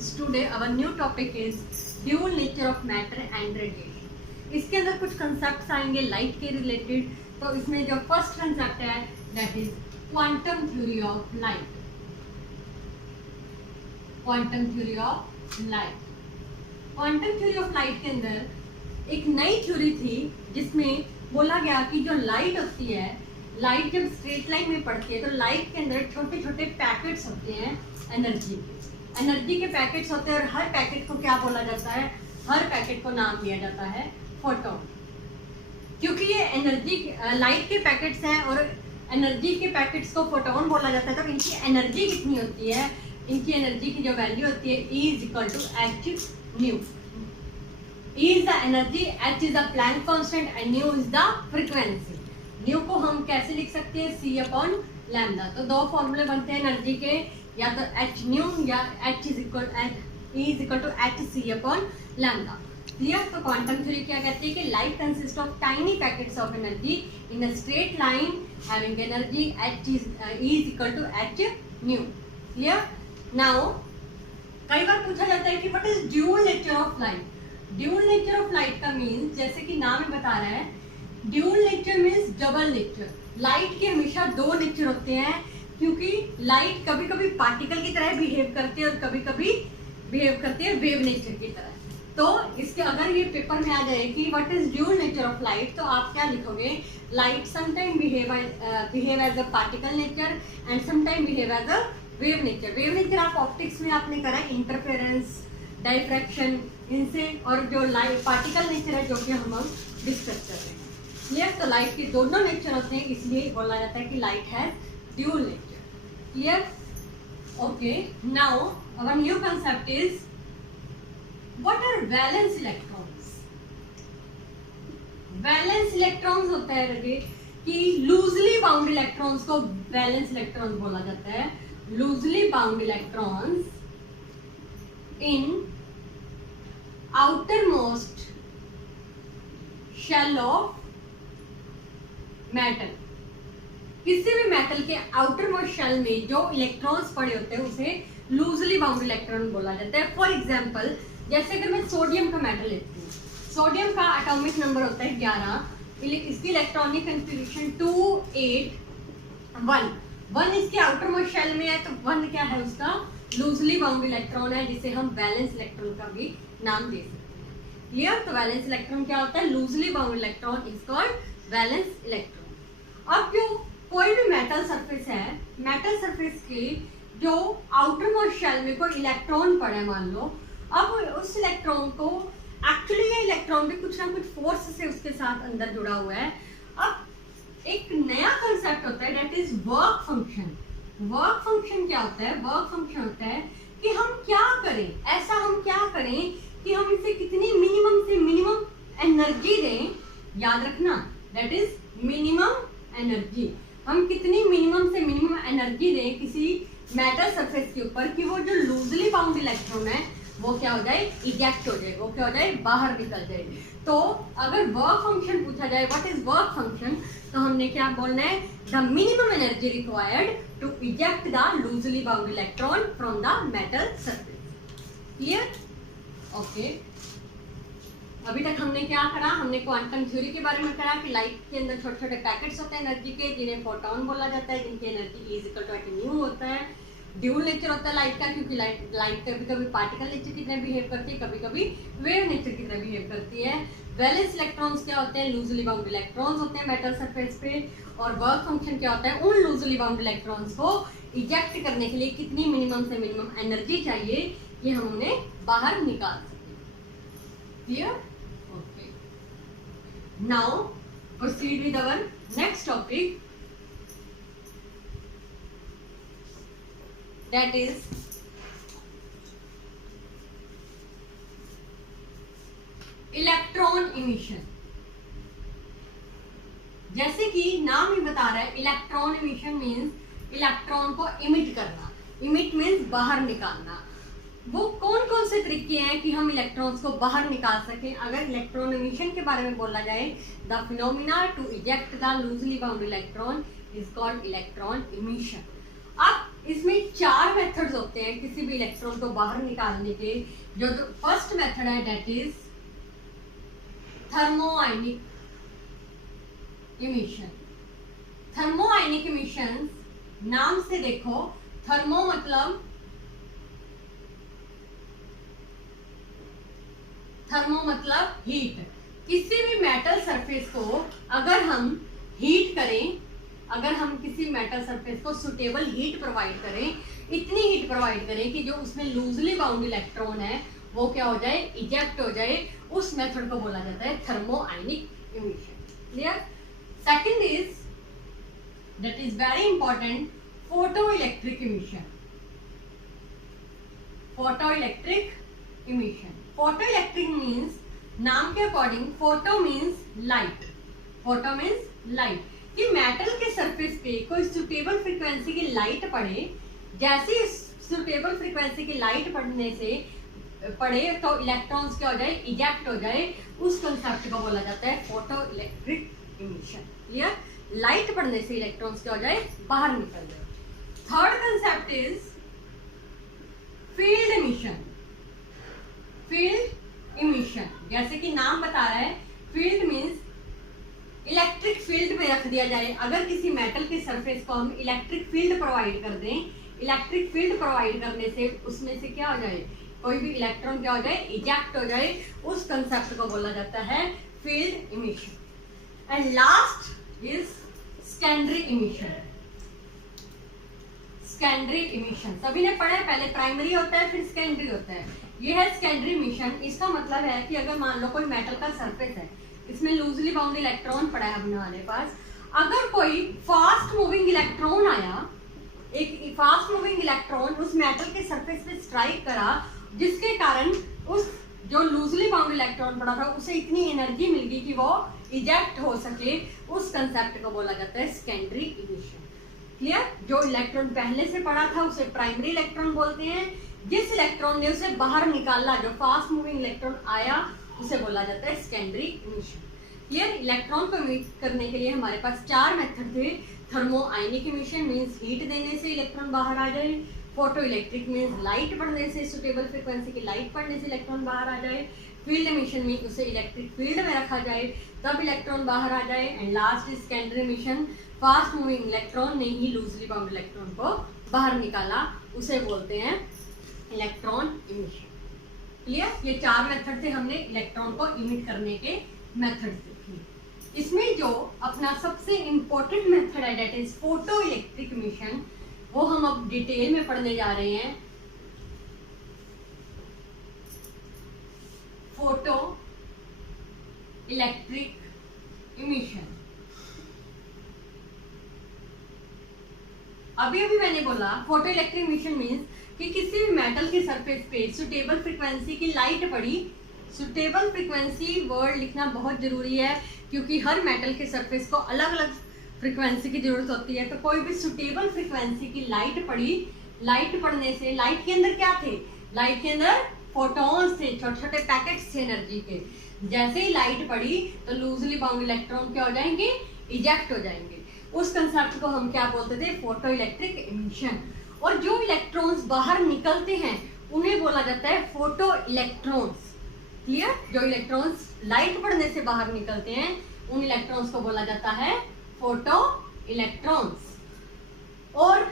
students, today our new topic is dual nature of matter and radiation. इसके अंदर कुछ concepts आएंगे light के रिलेटेड. तो इसमें जो फर्स्ट कंसेप्ट है that is quantum theory of light. Quantum theory of light. Quantum theory of light के अंदर एक नई थ्योरी थी जिसमें बोला गया कि जो लाइट होती है, लाइट जब स्ट्रेट लाइन में पड़ती है तो लाइट के अंदर छोटे छोटे पैकेट्स होते हैं एनर्जी के पैकेट्स होते हैं. और हर पैकेट को क्या बोला जाता है? हर पैकेट को नाम दिया जाता है फोटोन. क्योंकि ये एनर्जी लाइट के पैकेट्स हैं और एनर्जी के पैकेट्स को फोटोन बोला जाता है, तो इनकी एनर्जी कितनी होती है? इनकी एनर्जी की जो वैल्यू होती है E is equal to h nu. E is the energy, H is the Planck constant and nu is the frequency. New को हम कैसे लिख सकते हैं? C upon lambda. तो दो फॉर्मूले बनते हैं एनर्जी के, या तो H न्यू या H is equal E is equal to h c upon lambda. Clear? तो क्वांटम थ्योरी क्या कहती है कि light consist of tiny packets of energy in a straight line having energy E is equal to h nu. Clear? Now कई बार पूछा जाता है कि what is dual nature of light. Dual nature of light का means, जैसे कि नाम ही बता रहा है, dual nature means double nature. Light के हमेशा दो नेचर होते हैं, क्योंकि लाइट कभी कभी पार्टिकल की तरह बिहेव करती है और कभी कभी बिहेव करती है वेव नेचर की तरह. तो इसके अगर ये पेपर में आ जाए कि what is dual nature of light, तो आप क्या लिखोगे? Light sometime behave as a particle nature and sometime behave as a wave nature. Wave nature आप ऑप्टिक्स में आपने करा इंटरफेरेंस, डाइफ्रैक्शन, इनसे. और जो लाइट पार्टिकल नेचर है जो कि हम डिस्कस कर रहे हैं. क्लियर? तो लाइट के दोनों नेचर होते हैं, इसलिए बोला जाता है कि light has dual nature. Clear? Okay. Now our new concept is what are valence electrons. Valence electrons होता है कि लूजली बाउंड इलेक्ट्रॉन्स को वैलेंस इलेक्ट्रॉन्स बोला जाता है. Loosely bound electrons in outermost shell of metal. किसी भी मेटल के आउटरमोस्ट शेल में जो इलेक्ट्रॉन्स पड़े होते हैं उसे लूजली बाउंड इलेक्ट्रॉन बोला जाता है. फॉर एग्जांपल, जैसे अगर मैं सोडियम का मेटल लेती हूँ, सोडियम का एटॉमिक नंबर होता है 11, इसकी इलेक्ट्रॉनिक कॉन्फ़िगरेशन 2 8 1. 1 इसके आउटरमोस्ट शेल में है, तो 1 क्या है? उसका लूजली बाउंड इलेक्ट्रॉन है, जिसे हम वैलेंस इलेक्ट्रॉन का भी नाम दे सकते हैं. क्लियर? तो वैलेंस इलेक्ट्रॉन क्या होता है? Loosely bound electron is called valence electron. अब जो कोई भी मेटल सरफेस है, मेटल सरफेस के जो आउटरमोस्ट शेल में कोई इलेक्ट्रॉन पड़ा है मान लो, अब उस इलेक्ट्रॉन को एक्चुअली ये इलेक्ट्रॉन भी कुछ ना कुछ फोर्स से उसके साथ अंदर जुड़ा हुआ है. अब एक नया कंसेप्ट होता है that is work function. Work function क्या होता है? वर्क फंक्शन होता है कि हम क्या करें, ऐसा हम क्या करें कि हम इसे कितनी मिनिमम से मिनिमम एनर्जी दें. याद रखना, दैट इज मिनिमम एनर्जी. हम कितनी मिनिमम से मिनिमम एनर्जी दें किसी मेटल सरफेस के ऊपर कि वो जो लूजली बाउंड इलेक्ट्रॉन है वो क्या हो जाए? इजेक्ट हो जाए, वो क्या हो जाए? बाहर निकल जाए. तो अगर वर्क फंक्शन पूछा जाए व्हाट इज वर्क फंक्शन, तो हमने क्या बोलना है? The minimum energy required to eject the loosely bound electron from the metal surface. Clear? Okay. अभी तक हमने क्या करा? हमने क्वांटम थ्योरी के बारे में करा कि लाइट के अंदर छोटे छोटे पैकेट्स होते हैं एनर्जी के, जिन्हें फोटोन बोला जाता है, जिनकी energy E is equal to h nu होता है. ड्यूअल नेचर होता है लाइट का, क्योंकि लाइट कभी कभी पार्टिकल नेचर की तरह बिहेव करती है, कभी कभी वेव नेचर की तरह बिहेव करती है. वैलेंस इलेक्ट्रॉन्स क्या होते हैं? लूजली बाउंड इलेक्ट्रॉन्स होते हैं मेटल सरफेस पे. और वर्क फंक्शन क्या होता है? उन लूजली बाउंड इलेक्ट्रॉन्स को इजेक्ट करने के लिए कितनी मिनिमम से मिनिमम एनर्जी चाहिए कि हम उन्हें बाहर निकाल सकें. Clear? Okay. Now proceed with our next topic, that is electron emission. जैसे कि नाम ही बता रहा है, इलेक्ट्रॉन इमिशन मीन्स इलेक्ट्रॉन को इमिट करना. इमिट मीन्स बाहर निकालना. वो कौन कौन से तरीके हैं कि हम इलेक्ट्रॉन्स को बाहर निकाल सकें? अगर इलेक्ट्रॉन इमिशन के बारे में बोला जाए, the phenomena to eject the loosely bound electron is called electron emission. अब इसमें 4 मेथड्स होते हैं किसी भी इलेक्ट्रॉन को बाहर निकालने के। जो फर्स्ट मेथड है दैट इज थर्मोआयनिक इमिशन। थर्मोआयनिक इमिशन नाम से देखो, थर्मो मतलब हीट। किसी भी मेटल सरफेस को अगर हम हीट करें, अगर हम किसी मेटल सरफेस को सुटेबल हीट प्रोवाइड करें, इतनी हीट प्रोवाइड करें कि जो उसमें लूजली बाउंड इलेक्ट्रॉन है वो क्या हो जाए, इजेक्ट हो जाए, उस मेथड को बोला जाता है thermionic emission. Clear? Second is that is very important, photo electric emission. Photo electric emission, photo electric means, नाम के according photo means light, photo means light, कि मेटल के सरफेस पे कोई सुटेबल फ्रीक्वेंसी की लाइट पड़े, जैसे सुटेबल फ्रीक्वेंसी की लाइट पड़ने से पड़े तो इलेक्ट्रॉन्स क्या हो जाए, इजेक्ट हो जाए, उस कंसेप्ट को बोला जाता है photo electric emission. Clear? Light पड़ने से इलेक्ट्रॉन्स क्या हो जाए, बाहर निकल जाए। Third concept is field emission. Field emission जैसे कि नाम बता रहा है, फील्ड मींस इलेक्ट्रिक फील्ड में रख दिया जाए। अगर किसी मेटल के सरफेस को हम इलेक्ट्रिक फील्ड प्रोवाइड कर दें, इलेक्ट्रिक फील्ड प्रोवाइड करने से उसमें से क्या हो जाए, कोई भी इलेक्ट्रॉन क्या हो जाए, इजेक्ट हो जाए, उस कंसेप्ट को बोला जाता है field emission. And last is secondary emission. Secondary emission सभी ने पढ़ा है, पहले प्राइमरी होता है फिर सेकेंडरी होता है। ये है सेकेंडरी इमिशन। इसका मतलब है कि अगर मान लो कोई मेटल का सरफेस है, इसमें लूजली बाउंड इलेक्ट्रॉन पड़ा है अपने हमारे पास, अगर कोई फास्ट मूविंग इलेक्ट्रॉन आया, एक फास्ट मूविंग इलेक्ट्रॉन उस मेटल के सरफेस पे स्ट्राइक करा, जिसके कारण उस जो लूजली बाउंड इलेक्ट्रॉन पड़ा था उसे इतनी एनर्जी मिल गई कि वो इजेक्ट हो सके, उस कंसेप्ट को बोला जाता है सेकेंडरी इमिशन। क्लियर? जो इलेक्ट्रॉन पहले से पड़ा था उसे प्राइमरी इलेक्ट्रॉन बोलते हैं, जिस इलेक्ट्रॉन ने उसे बाहर निकाला, जो फास्ट मूविंग इलेक्ट्रॉन आया, उसे बोला जाता है सेकेंडरी इमिशन। क्लियर? इलेक्ट्रॉन को इमिट करने के लिए हमारे पास 4 मेथड थे। थर्मोआयनिक इमिशन मींस हीट देने से इलेक्ट्रॉन बाहर आ जाए, फोटो इलेक्ट्रिक मींस लाइट पड़ने से, सुटेबल फ्रीक्वेंसी की लाइट पड़ने से इलेक्ट्रॉन बाहर आ जाए, फील्ड इमिशन मीन उसे इलेक्ट्रिक फील्ड में रखा जाए तब इलेक्ट्रॉन बाहर आ जाए, and last is secondary emission, fast moving electron ने ही लूजली बाउंड इलेक्ट्रॉन को बाहर निकाला, उसे बोलते हैं इलेक्ट्रॉन इमिशन। क्लियर? ये 4 मेथड थे, हमने इलेक्ट्रॉन को इमिट करने के मेथड देखे। इसमें जो अपना सबसे इंपॉर्टेंट मेथड है that is photo electric emission, वो हम अब डिटेल में पढ़ने जा रहे हैं। Photo electric emission. अभी मैंने बोला फोटो इलेक्ट्रिक इमिशन मींस कि किसी भी मेटल के सरफेस पे सुटेबल फ्रीक्वेंसी की लाइट पड़ी। सुटेबल फ्रीक्वेंसी वर्ड लिखना बहुत जरूरी है, क्योंकि हर मेटल के सरफेस को अलग अलग फ्रीक्वेंसी की जरूरत होती है। तो कोई भी सुटेबल फ्रीक्वेंसी की लाइट पड़ी, लाइट पड़ने से, लाइट के अंदर क्या थे, लाइट के अंदर फोटॉन्स थे, छोटे छोटे पैकेट्स थे एनर्जी के। जैसे ही लाइट पड़ी तो लूजली बाउंड इलेक्ट्रॉन क्या हो जाएंगे, इजेक्ट हो जाएंगे। उस कंसेप्ट को हम क्या बोलते थे, फोटो इलेक्ट्रिक इमिशन। और जो इलेक्ट्रॉन्स बाहर निकलते हैं उन्हें बोला जाता है फोटो इलेक्ट्रॉन्स। क्लियर? जो इलेक्ट्रॉन्स लाइट पड़ने से बाहर निकलते हैं उन इलेक्ट्रॉन्स को बोला जाता है फोटो इलेक्ट्रॉन्स। और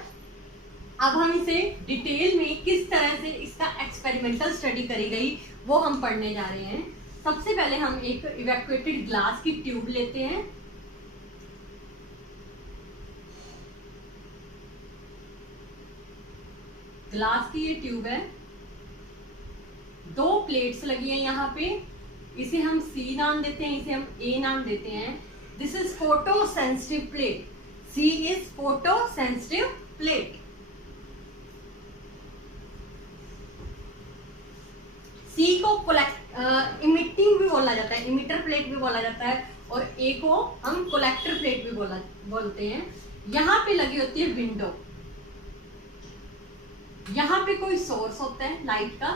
अब हम इसे डिटेल में किस तरह से इसका एक्सपेरिमेंटल स्टडी करी गई वो हम पढ़ने जा रहे हैं। सबसे पहले हम एक इवैक्यूएटेड ग्लास की ट्यूब लेते हैं। ग्लास की ये ट्यूब है, 2 प्लेट्स लगी हैं यहाँ पे, इसे हम C नाम देते हैं, इसे हम A नाम देते हैं। This is photo sensitive plate, C is photo sensitive plate. C को इमिटिंग भी बोला जाता है, इमिटर प्लेट भी बोला जाता है, और A को हम कलेक्टर प्लेट भी बोलते हैं। यहाँ पे लगी होती है विंडो, यहाँ पे कोई सोर्स होता है लाइट का,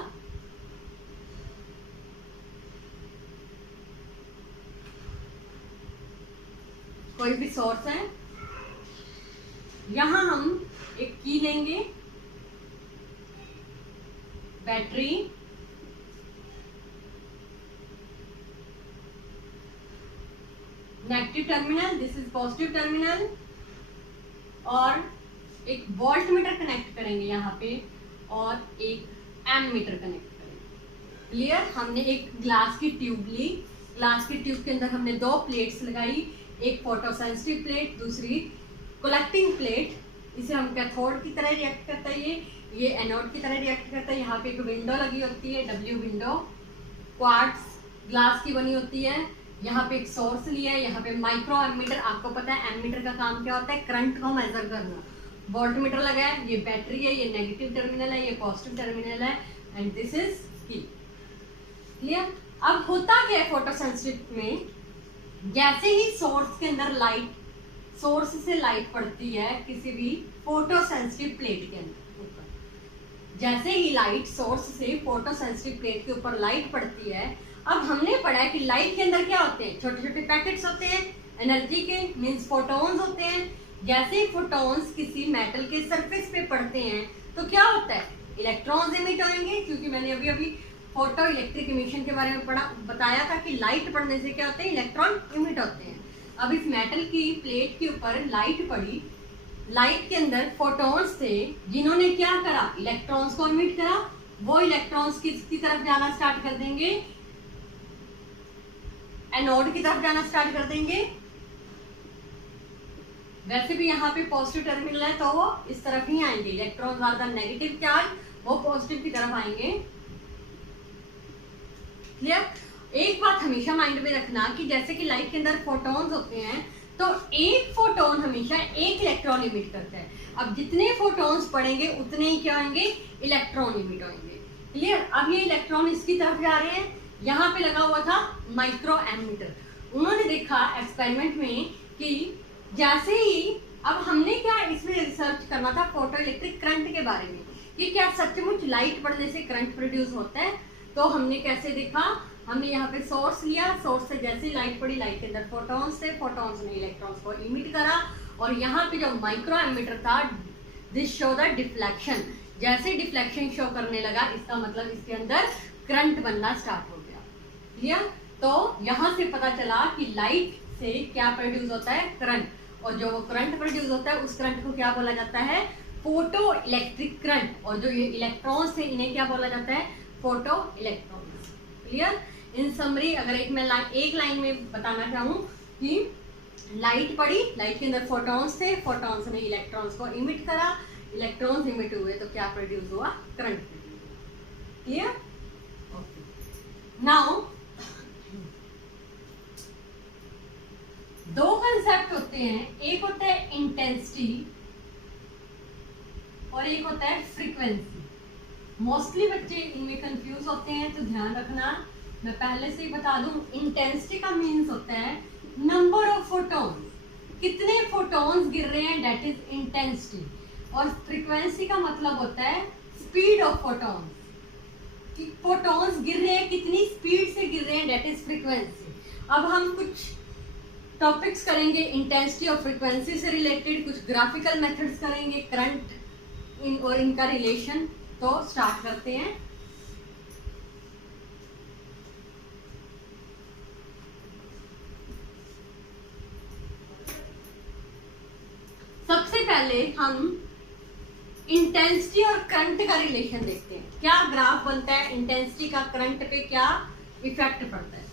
कोई भी सोर्स है। यहाँ हम एक की लेंगे, battery, negative terminal, this is positive terminal, और एक वोल्ट मीटर कनेक्ट करेंगे यहाँ पे और एक एम मीटर कनेक्ट करेंगे। क्लियर? हमने एक ग्लास की ट्यूब ली, ग्लास की ट्यूब के अंदर हमने 2 प्लेट्स लगाई, एक फोटो सेंसिटिव प्लेट, दूसरी कलेक्टिंग प्लेट। इसे हम कैथोड की तरह रिएक्ट करता है, ये एनोड की तरह रिएक्ट करता है। यहाँ पे एक विंडो लगी होती है, डब्ल्यू विंडो, क्वार्ट्ज ग्लास की बनी होती है। यहाँ पे एक सोर्स लिया है, यहाँ पे माइक्रो एमीटर, आपको पता है एमीटर का काम क्या होता है, करंट को मेजर करना। वोल्ट मीटर लगा है, ये बैटरी है, ये नेगेटिव टर्मिनल है, ये पॉजिटिव टर्मिनल है, एंड दिस इज की। क्लियर? अब होता क्या है फोटो सेंसिटिव में, जैसे ही सोर्स के अंदर लाइट, सोर्स से लाइट पड़ती है किसी भी फोटो सेंसिटिव प्लेट के अंदर ऊपर, जैसे ही लाइट सोर्स से फोटो सेंसिटिव प्लेट के ऊपर लाइट पड़ती है, अब हमने पढ़ा है कि लाइट के अंदर क्या होते हैं, छोटे छोटे पैकेट्स होते हैं एनर्जी के, मींस फोटॉन्स होते हैं। जैसे ही फोटॉन्स किसी मेटल के सरफेस पे पड़ते हैं तो क्या होता है, इलेक्ट्रॉन्स इमिट होंगे, क्योंकि मैंने अभी अभी फोटो इलेक्ट्रिक इमिशन के बारे में बताया था कि लाइट पड़ने से क्या होते हैं, इलेक्ट्रॉन इमिट होते हैं। अब इस मेटल की प्लेट के ऊपर लाइट पड़ी, लाइट के अंदर फोटॉन्स थे जिन्होंने क्या करा, इलेक्ट्रॉन्स को इमिट करा। वो इलेक्ट्रॉन्स किसकी तरफ जाना स्टार्ट कर देंगे, एनोड की तरफ जाना स्टार्ट कर देंगे। वैसे भी यहाँ पे पॉजिटिव टर्मिनल है तो वो इस तरफ ही आएंगे, इलेक्ट्रॉन ज्यादा नेगेटिव चार्ज, वो पॉजिटिव की तरफ आएंगे। क्लियर? एक बात हमेशा माइंड में रखना कि जैसे कि लाइट के अंदर फोटॉन्स होते हैं तो एक फोटोन हमेशा एक इलेक्ट्रॉन इमिट करता है। अब जितने फोटॉन्स पड़ेंगे उतने ही क्या होंगे, इलेक्ट्रॉन इमिट होंगे। क्लियर? अब ये इलेक्ट्रॉन इसकी तरफ जा रहे हैं, यहाँ पे लगा हुआ था माइक्रो एमीटर। उन्होंने देखा एक्सपेरिमेंट में कि जैसे ही, अब हमने क्या इसमें रिसर्च करना था फोटो इलेक्ट्रिक करंट के बारे में कि क्या सचमुच लाइट पड़ने से करंट प्रोड्यूस होता है। तो हमने कैसे देखा, हमने यहाँ पे सोर्स लिया, सोर्स से जैसे ही लाइट पड़ी, लाइट के अंदर फोटॉन्स थे, फोटॉन्स ने इलेक्ट्रॉन्स को इमिट करा, और यहाँ पे जो माइक्रो एमीटर था, दिस शो द डिफ्लेक्शन। जैसे डिफ्लेक्शन शो करने लगा, इसका मतलब इसके अंदर करंट बनना स्टार्ट हो गया। क्लियर? तो यहाँ से पता चला कि लाइट से क्या प्रोड्यूस होता है, करंट, और जो करंट प्रोड्यूस होता है उस करंट को क्या बोला जाता है, फोटो इलेक्ट्रिक करंट। और जो ये इलेक्ट्रॉन्स थे इन्हें क्या बोला जाता है, फोटो इलेक्ट्रॉन्स। क्लियर? इन समरी अगर एक लाइन में बताना चाहूँ कि लाइट पड़ी, लाइट के अंदर फोटॉन्स थे, फोटॉन्स ने इलेक्ट्रॉन्स को इमिट करा, इलेक्ट्रॉन्स इमिट हुए तो क्या प्रोड्यूस हुआ, करंट। क्लियर? नाउ दो कंसेप्ट होते हैं, एक होता है इंटेंसिटी और एक होता है फ्रीक्वेंसी। मोस्टली बच्चे इनमें कंफ्यूज होते हैं, तो ध्यान रखना, मैं पहले से ही बता दूं। इंटेंसिटी का मीन्स होता है नंबर ऑफ फोटॉन्स, कितने फोटॉन्स गिर रहे हैं, दैट इज इंटेंसिटी। और फ्रीक्वेंसी का मतलब होता है स्पीड ऑफ फोटॉन्स, कि फोटॉन्स गिर रहे हैं, कितनी स्पीड से गिर रहे हैं, दैट इज फ्रीक्वेंसी। अब हम कुछ टॉपिक्स करेंगे इंटेंसिटी और फ्रीक्वेंसी से रिलेटेड, कुछ ग्राफिकल मेथड्स करेंगे, करंट और इनका रिलेशन। तो स्टार्ट करते हैं। सबसे पहले हम इंटेंसिटी और करंट का रिलेशन देखते हैं, क्या ग्राफ बनता है, इंटेंसिटी का करंट पे क्या इफेक्ट पड़ता है।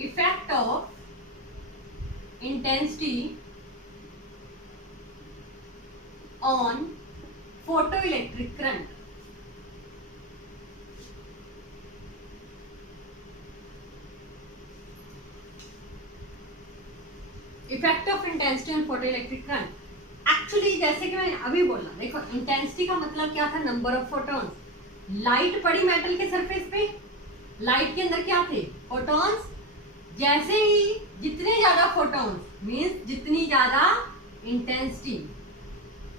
Effect of intensity on photo electric current. Effect of intensity on photo electric current, actually जैसे कि मैंने अभी बोला, देखो इंटेंसिटी का मतलब क्या था, नंबर ऑफ फोटॉन्स। लाइट पड़ी मेटल के सरफेस पे, लाइट के अंदर क्या थे, फोटॉन्स। जैसे ही जितने ज्यादा फोटॉन्स मींस जितनी ज्यादा इंटेंसिटी,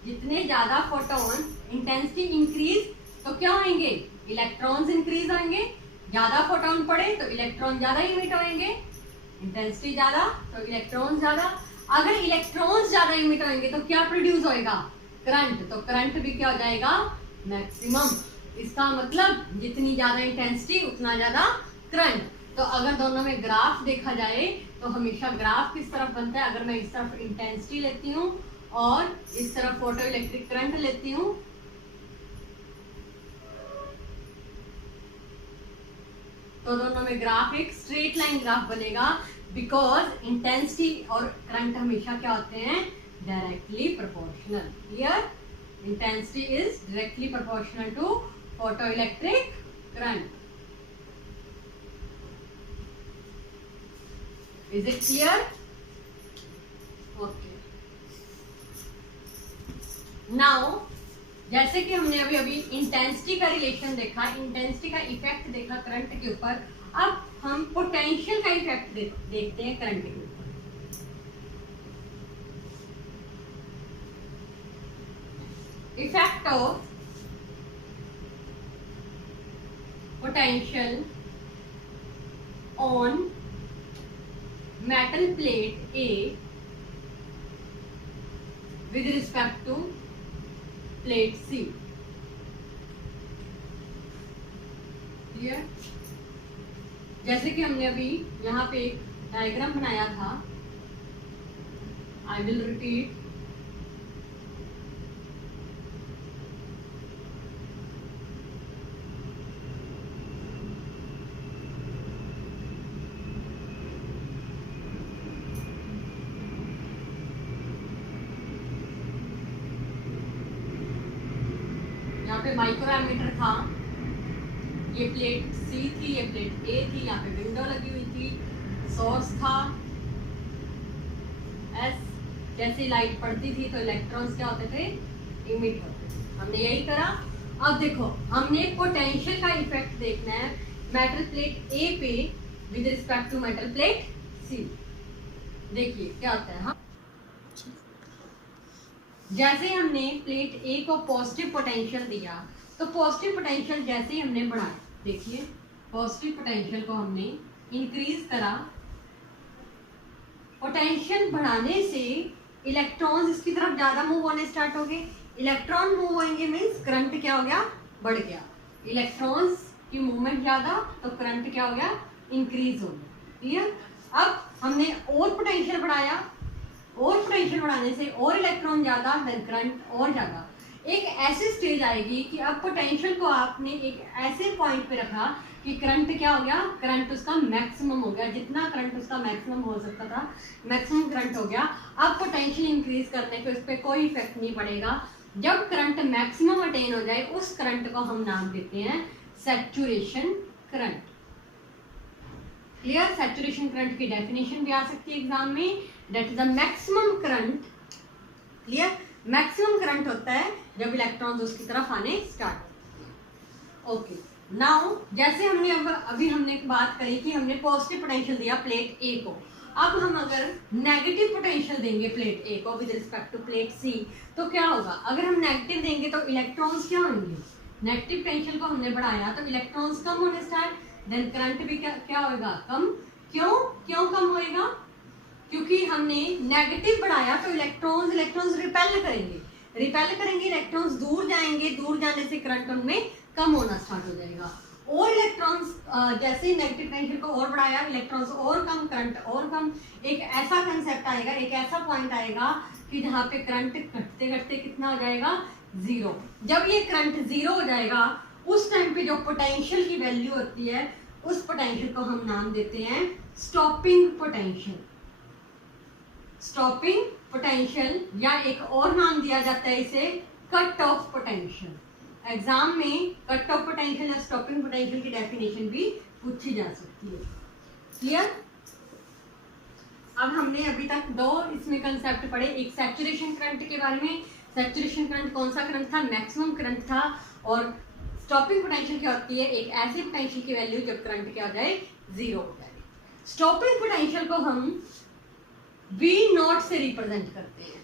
जितने ज्यादा फोटॉन इंटेंसिटी इंक्रीज तो क्या होंगे, इलेक्ट्रॉन्स इंक्रीज होंगे। ज्यादा फोटॉन पड़े तो इलेक्ट्रॉन ज्यादा इमिट होंगे, इंटेंसिटी ज्यादा तो इलेक्ट्रॉन ज्यादा। अगर इलेक्ट्रॉन्स ज्यादा इमिट होंगे तो क्या प्रोड्यूस होएगा? करंट। तो करंट भी क्या हो जाएगा? मैक्सिमम। इसका मतलब जितनी ज्यादा इंटेंसिटी उतना ज्यादा करंट। तो अगर दोनों में ग्राफ देखा जाए तो हमेशा ग्राफ किस तरफ बनता है? अगर मैं इस तरफ इंटेंसिटी लेती हूँ और इस तरफ फोटो इलेक्ट्रिक करंट लेती हूँ, तो दोनों में ग्राफ एक स्ट्रेट लाइन ग्राफ बनेगा, बिकॉज इंटेंसिटी और करंट हमेशा क्या होते हैं? Directly proportional. Clear? Intensity is directly proportional to photo electric current. Is it clear? Okay. Now जैसे कि हमने अभी अभी इंटेंसिटी का रिलेशन देखा, इंटेंसिटी का इफेक्ट देखा करंट के ऊपर, अब हम पोटेंशियल का इफेक्ट देखते हैं करंट के ऊपर। Effect of potential on metal plate A with respect to plate C। Clear? जैसे कि हमने अभी यहाँ पे एक डायग्राम बनाया था, आई विल रिपीट। यहाँ पे माइक्रोमीटर था, ये प्लेट C थी, ये प्लेट A थी, यहाँ पे विंडो लगी हुई थी, सोर्स था S। जैसे लाइट पड़ती थी तो इलेक्ट्रॉन्स क्या होते थे? इमिट होते थे। हमने यही करा। अब देखो हमने पोटेंशियल का इफेक्ट देखना है मेटल प्लेट A पे with respect to metal plate C। देखिए क्या होता है। जैसे हमने प्लेट A को पॉजिटिव पोटेंशियल दिया, तो पॉजिटिव पोटेंशियल जैसे ही हमने बढ़ाया, देखिए पॉजिटिव पोटेंशियल को हमने इंक्रीज करा, पोटेंशियल बढ़ाने से इलेक्ट्रॉन्स इसकी तरफ ज्यादा मूव होने स्टार्ट हो गए। इलेक्ट्रॉन मूव होंगे मीन्स करंट क्या हो गया? बढ़ गया। इलेक्ट्रॉन्स की मूवमेंट ज्यादा तो करंट क्या हो गया? इंक्रीज हो गया। क्लियर? अब हमने और पोटेंशियल बढ़ाया, और पोटेंशियल बढ़ाने से और इलेक्ट्रॉन ज्यादा, देन करंट और ज्यादा। एक ऐसी स्टेज आएगी कि अब पोटेंशियल को आपने एक ऐसे पॉइंट पे रखा कि करंट क्या हो गया? करंट उसका मैक्सिमम हो गया। जितना करंट उसका मैक्सिमम हो सकता था, मैक्सिमम करंट हो गया। अब पोटेंशियल इंक्रीज करने पे उस पर कोई इफेक्ट नहीं पड़ेगा। जब करंट मैक्सिमम अटेन हो जाए, उस करंट को हम नाम देते हैं saturation current. Clear? Saturation current की डेफिनेशन भी आ सकती है एग्जाम में, that is the maximum current. Clear? Maximum current होता है जब इलेक्ट्रॉन्स उसकी तरफ आने स्टार्ट होते हैं। ओके, नाउ जैसे हमने अभी हमने बात करी कि हमने पॉजिटिव पोटेंशियल दिया प्लेट A को। अब हम अगर नेगेटिव पोटेंशियल देंगे प्लेट A को with respect to plate C, तो क्या होगा? अगर हम नेगेटिव देंगे तो इलेक्ट्रॉन्स क्या होंगे? नेगेटिव पोटेंशियल को हमने बढ़ाया तो इलेक्ट्रॉन्स कम होने स्टार्ट, देन करंट भी क्या होगा? कम। क्यों कम होएगा? क्योंकि हमने नेगेटिव बढ़ाया तो इलेक्ट्रॉन्स रिपेल करेंगे, इलेक्ट्रॉन्स दूर जाएंगे, दूर जाने से करंट उनमें कम होना स्टार्ट हो जाएगा। और इलेक्ट्रॉन्स जैसे ही नेगेटिव पोटेंशियल को और बढ़ाया, इलेक्ट्रॉन्स और कम, करंट और कम। एक ऐसा कंसेप्ट आएगा, एक ऐसा पॉइंट आएगा कि जहाँ पे करंट घटते घटते कितना हो जाएगा? 0। जब ये करंट 0 हो जाएगा, उस टाइम पे जो पोटेंशियल की वैल्यू होती है, उस पोटेंशियल को हम नाम देते हैं स्टॉपिंग पोटेंशियल। स्टॉपिंग पोटेंशियल, या एक और नाम दिया जाता है इसे कट ऑफ पोटेंशियल। एग्जाम में कट ऑफ पोटेंशियल या स्टॉपिंग पोटेंशियल की डेफिनेशन भी पूछी जा सकती है। क्लियर? अब हमने अभी तक 2 इसमें कंसेप्ट पढ़े, एक सैचुरेशन करंट के बारे में। सैचुरेशन करंट कौन सा करंट था? मैक्सिमम करंट था। और स्टॉपिंग पोटेंशियल क्या होती है? एक ऐसी पोटेंशियल की वैल्यू जब करंट क्या हो जाए? 0 हो जाए। स्टॉपिंग पोटेंशियल को हम V0 से रिप्रेजेंट करते हैं।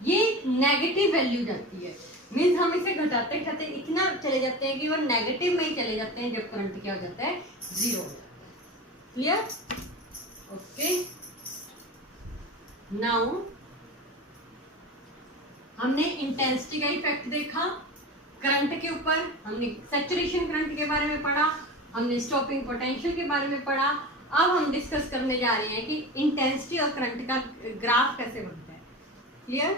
ये नेगेटिव वैल्यू जाती है, मीन्स हम इसे घटाते घटाते इतना चले जाते हैं कि वो नेगेटिव में ही चले जाते हैं जब करंट क्या हो जाता है? 0 हो जाता है। क्लियर? ओके, नाउ हमने इंटेंसिटी का इफेक्ट देखा करंट के ऊपर, हमने सैचुरेशन करंट के बारे में पढ़ा, हमने स्टॉपिंग पोटेंशियल के बारे में पढ़ा। अब हम डिस्कस करने जा रहे हैं कि इंटेंसिटी और करंट का ग्राफ कैसे बनता है। क्लियर?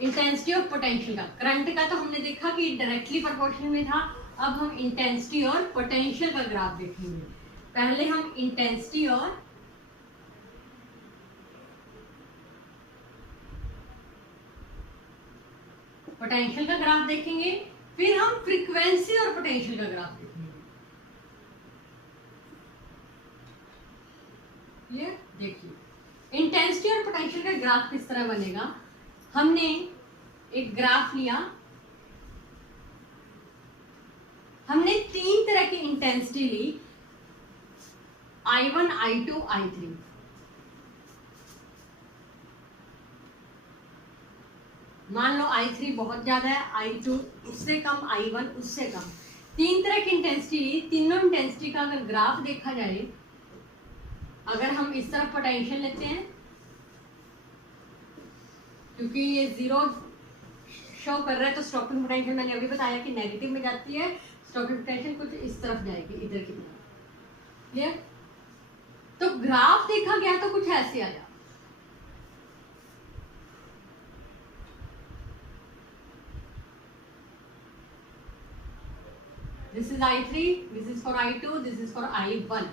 इंटेंसिटी और पोटेंशियल का, करंट का तो हमने देखा कि डायरेक्टली प्रोपोर्शनल में था। अब हम इंटेंसिटी और पोटेंशियल का ग्राफ देखेंगे। पहले हम इंटेंसिटी और पोटेंशियल का ग्राफ देखेंगे, फिर हम फ्रीक्वेंसी और पोटेंशियल का ग्राफ देखेंगे। ये देखिए इंटेंसिटी और पोटेंशियल का ग्राफ किस तरह बनेगा। हमने एक ग्राफ लिया, हमने 3 तरह की इंटेंसिटी ली, I1, I2, I3। मान लो I3 बहुत ज्यादा है, I2 उससे कम, I1 उससे कम। 3 तरह की इंटेंसिटी ली। तीनों इंटेंसिटी का अगर ग्राफ देखा जाए, अगर हम इस तरफ पोटेंशियल लेते हैं, क्योंकि ये 0 शो कर रहा है तो स्टॉपिंग पोटेंशियल मैंने अभी बताया कि नेगेटिव में जाती है। स्टॉपिंग पोटेंशियल कुछ इस तरफ जाएगी, इधर की तरफ। क्लियर? तो ग्राफ देखा गया तो कुछ ऐसे आया। This is I3, this is for I2, this is for I1।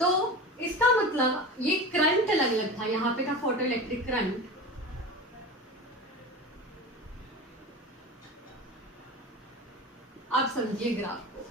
तो इसका मतलब ये करंट अलग अलग था। यहाँ पे था फोटो इलेक्ट्रिक करंट, अब समझिए ग्राफ को।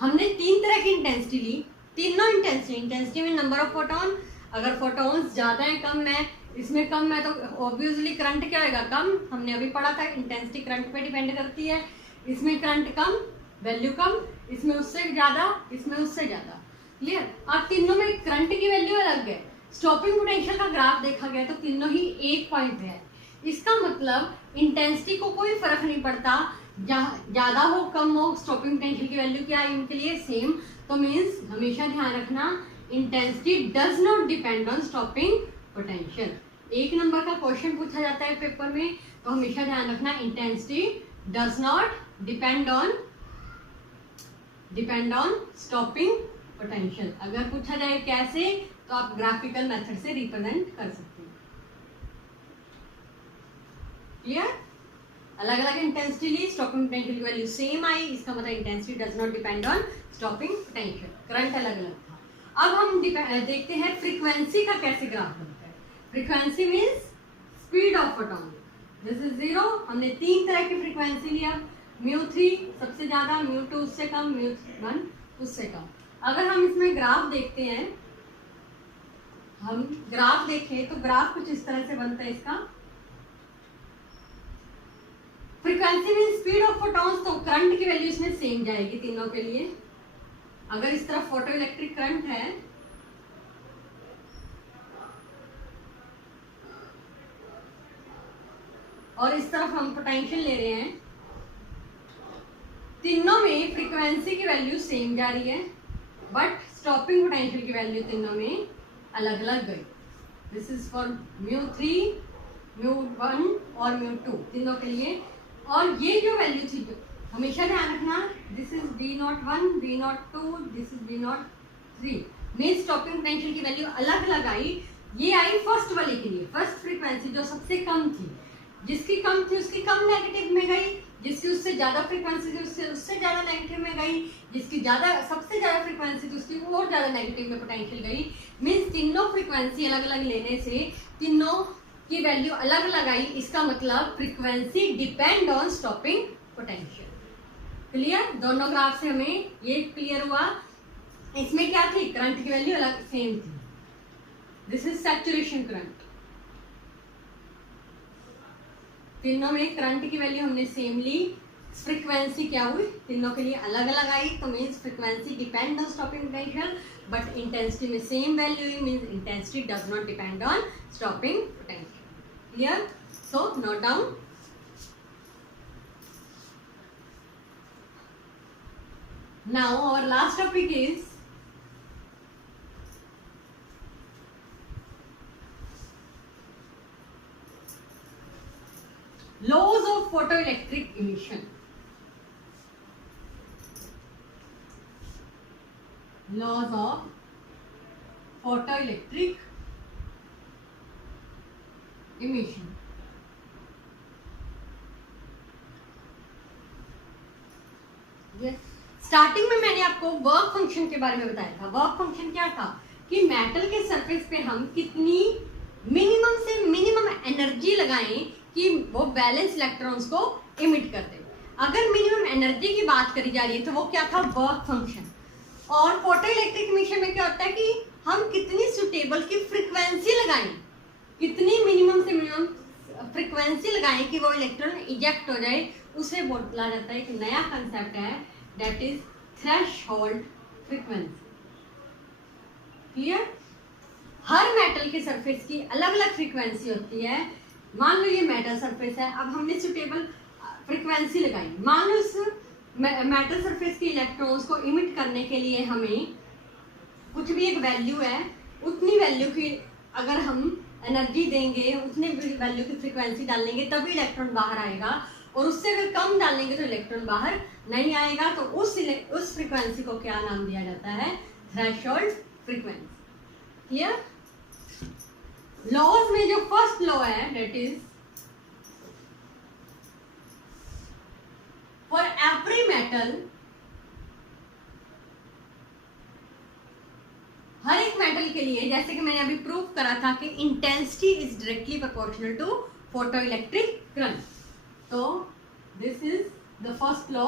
हमने 3 तरह की इंटेंसिटी ली, तीनों इंटेंसिटी में नंबर ऑफ फोटोन, अगर फोटोन्स ज्यादा है कम है, इसमें कम है तो ऑब्वियसली करंट क्या होगा, कम। हमने अभी पढ़ा था इंटेंसिटी करंट पे डिपेंड करती है। इसमें करंट कम, वैल्यू कम, इसमें उससे ज्यादा, इसमें उससे ज्यादा। क्लियर? अब तीनों में करंट की वैल्यू अलग है। स्टॉपिंग पोटेंशियल का ग्राफ देखा गया तो तीनों ही एक पॉइंट है। इसका मतलब इंटेंसिटी को कोई फर्क नहीं पड़ता, ज्यादा हो कम हो, स्टॉपिंग पोटेंशियल की वैल्यू क्या है इनके लिए सेम। तो मीन्स हमेशा ध्यान रखना intensity does not depend on stopping potential. 1 number का क्वेश्चन पूछा जाता है पेपर में, तो हमेशा ध्यान रखना intensity does not depend on stopping potential. अगर पूछा जाए कैसे, तो आप ग्राफिकल मेथड से रिप्रेजेंट कर सकते हैं। क्लियर? अलग अलग इंटेंसिटी ली, स्टॉपिंग पोटेंशियल की वैल्यू सेम आई, इसका मतलब intensity does not depend on stopping potential. Current अलग अलग था। अब हम देखते हैं फ्रीक्वेंसी का कैसे ग्राफ बनता है। Frequency means speed of photon. This is 0। हमने 3 तरह की फ्रीक्वेंसी लिया, μ3 सबसे ज्यादा, μ2 उससे कम, μ1 उससे कम। अगर हम इसमें ग्राफ देखते हैं, हम ग्राफ देखें तो ग्राफ कुछ इस तरह से बनता है इसका। Frequency mean speed of photons, तो करंट की वैल्यू इसमें सेम जाएगी तीनों के लिए। अगर इस तरफ फोटो इलेक्ट्रिक करंट है, और इस तरफ हम पोटेंशियल ले रहे हैं, तीनों में फ्रीक्वेंसी की वैल्यू सेम जा रही है, बट स्टॉपिंग पोटेंशियल की वैल्यू तीनों में अलग अलग गई। दिस इज फॉर μ3, μ1 और μ2 तीनों के लिए। और ये जो वैल्यू थी, हमेशा ध्यान रखना, this is V01, V02, this is V03। Mean stopping potential की वैल्यू अलग अलग आई। ये आई फर्स्ट वाले के लिए, फर्स्ट फ्रीक्वेंसी जो सबसे कम थी। जिसकी कम थी उसकी कम नेगेटिव में गई, जिसकी उससे ज्यादा फ्रीक्वेंसी थी उससे ज्यादा नेगेटिव में गई, जिसकी ज्यादा सबसे ज्यादा फ्रीक्वेंसी थी उसकी और ज्यादा नेगेटिव में पोटेंशियल गई। मीन्स तीनों फ्रीक्वेंसी अलग अलग लेने से तीनों की वैल्यू अलग अलग आई। इसका मतलब frequency depend on stopping potential. Clear? दोनों ग्राफ से हमें ये क्लियर हुआ। इसमें क्या थी, करंट की वैल्यू अलग सेम थी। This is saturation current. तीनों में करंट की वैल्यू हमने सेम ली, फ्रीक्वेंसी क्या हुई, तीनों के लिए अलग अलग आई। तो means frequency depend on stopping potential, but intensity में सेम वैल्यू हुई। Means intensity does not depend on stopping potential. Clear? So note down. Now our last topic is laws of photo electric emission, laws of photo electric emission. Starting में मैंने आपको work function के बारे में बताया था। Work function क्या था कि मेटल के सरफेस पे हम कितनी मिनिमम से मिनिमम एनर्जी लगाएं कि वो बैलेंस इलेक्ट्रॉन्स को इमिट कर दे। अगर मिनिमम एनर्जी की बात करी जा रही है तो वो क्या था, वर्क फंक्शन। और फोटो इलेक्ट्रिक इमिशन में क्या होता है कि हम कितनी सुटेबल की फ्रीक्वेंसी लगाएं, कितनी मिनिमम से मिनिमम फ्रीक्वेंसी लगाएं कि वो इलेक्ट्रॉन इजेक्ट हो जाए, उसे बोला जाता है। एक नया कंसेप्ट है, that is threshold frequency. Clear? Her metal के सरफेस की अलग अलग फ्रीक्वेंसी होती है। मान लो ये मेटल सरफेस है, अब हमने सुटेबल फ्रीक्वेंसी लगाई। मान लो इस मेटल सरफेस के इलेक्ट्रॉन्स को इमिट करने के लिए हमें कुछ भी एक वैल्यू है, उतनी वैल्यू की अगर हम एनर्जी देंगे, उतने वैल्यू की फ्रीक्वेंसी डालेंगे तभी इलेक्ट्रॉन बाहर आएगा, और उससे अगर कम डालेंगे तो इलेक्ट्रॉन बाहर नहीं आएगा। तो उस फ्रीक्वेंसी को क्या नाम दिया जाता है, थ्रेशोल्ड फ्रीक्वेंसी। क्लियर? लॉज में जो फर्स्ट लॉ है, that is for every metal, हर एक मेटल के लिए, जैसे कि मैंने अभी प्रूव करा था कि intensity is directly proportional to photo electric current. तो this is the first law,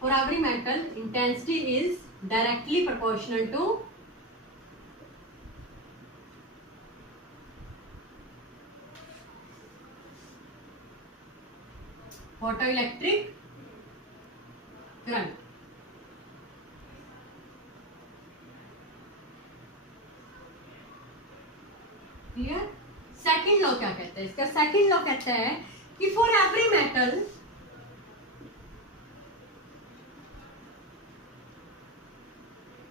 for every metal intensity is directly proportional to photo electric current. Clear? Second law क्या कहता है इसका? सेकंड लॉ कहता है कि for every metal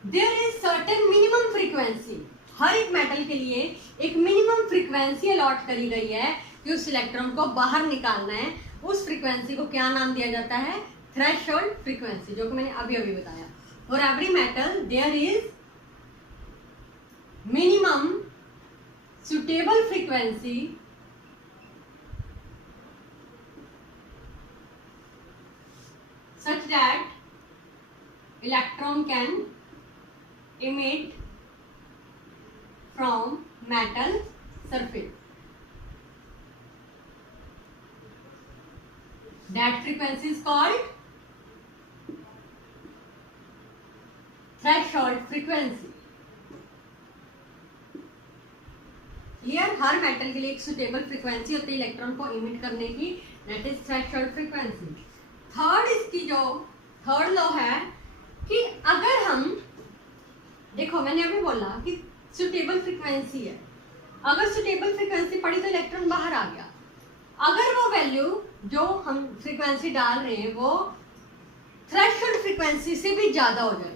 there is certain minimum frequency. हर एक मेटल के लिए एक मिनिमम फ्रीक्वेंसी अलॉट करी गई है कि उस इलेक्ट्रॉन को बाहर निकालना है। उस फ्रीक्वेंसी को क्या नाम दिया जाता है, थ्रेशोल्ड फ्रीक्वेंसी, जो कि मैंने अभी अभी बताया। For every metal there is minimum suitable frequency such that electron can emit from metal surface. That frequency is called threshold frequency. Clear? Her metal के लिए एक सुटेबल फ्रीक्वेंसी होती है इलेक्ट्रॉन को इमिट करने की, that is threshold frequency. Third इसकी जो थर्ड लॉ है कि अगर हम देखो, मैंने अभी बोला कि सुटेबल फ्रीक्वेंसी है, अगर सुटेबल फ्रीक्वेंसी पड़ी तो इलेक्ट्रॉन बाहर आ गया। अगर वो वैल्यू जो हम फ्रीक्वेंसी डाल रहे हैं वो थ्रेशोल्ड फ्रीक्वेंसी से भी ज्यादा हो जाए,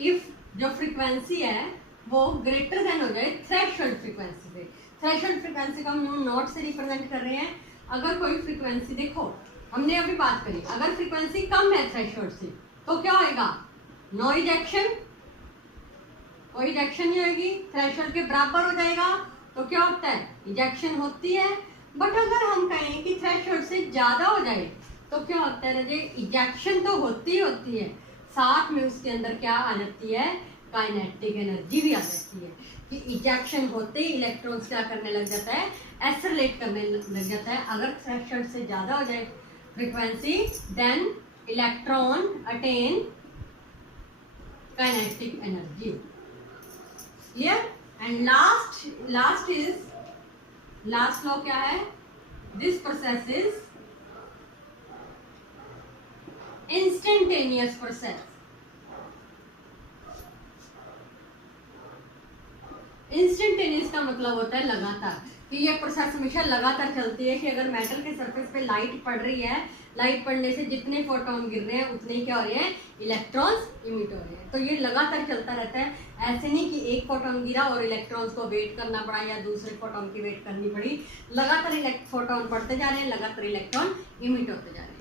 इफ जो फ्रीक्वेंसी है वो ग्रेटर देन हो जाए थ्रेशोल्ड फ्रीक्वेंसी से। थ्रेशोल्ड फ्रीक्वेंसी को हम नोट से रिप्रेजेंट कर रहे हैं। अगर कोई फ्रीक्वेंसी, देखो हमने अभी बात करी, अगर फ्रीक्वेंसी कम है थ्रेशोल्ड से तो क्या होएगा, नो इजेक्शन, कोई इजेक्शन नहीं होगी, थ्रेशोल्ड के बराबर हो जाएगा तो क्या होता है, इजेक्शन होती है। बट अगर हम कहें कि थ्रेशोल्ड से ज्यादा हो जाए तो क्या होता है रजे, इजेक्शन तो होती है, साथ में उसके अंदर क्या आ जाती है, काइनेटिक एनर्जी भी आ जाती है। कि इजेक्शन होते ही इलेक्ट्रॉन्स क्या करने लग जाता है, एक्सेलरेट करने लग जाता है। अगर थ्रेशोल्ड से ज्यादा हो जाए frequency, then electron attain kinetic energy. Clear? And last law क्या है, this process is instantaneous process. Instantaneous का मतलब होता है लगातार। कि ये प्रोसेस हमेशा लगातार चलती है कि अगर मेटल के सरफेस पे लाइट पड़ रही है, लाइट पड़ने से जितने फोटोन गिर रहे हैं उतने ही क्या हो रहे हैं, इलेक्ट्रॉन्स इमिट हो रहे हैं। तो ये लगातार चलता रहता है, ऐसे नहीं कि एक फोटोन गिरा और इलेक्ट्रॉन्स को वेट करना पड़ा या दूसरे फोटोन की वेट करनी पड़ी। लगातार फोटोन पड़ते जा रहे हैं, लगातार इलेक्ट्रॉन इमिट होते जा रहे हैं।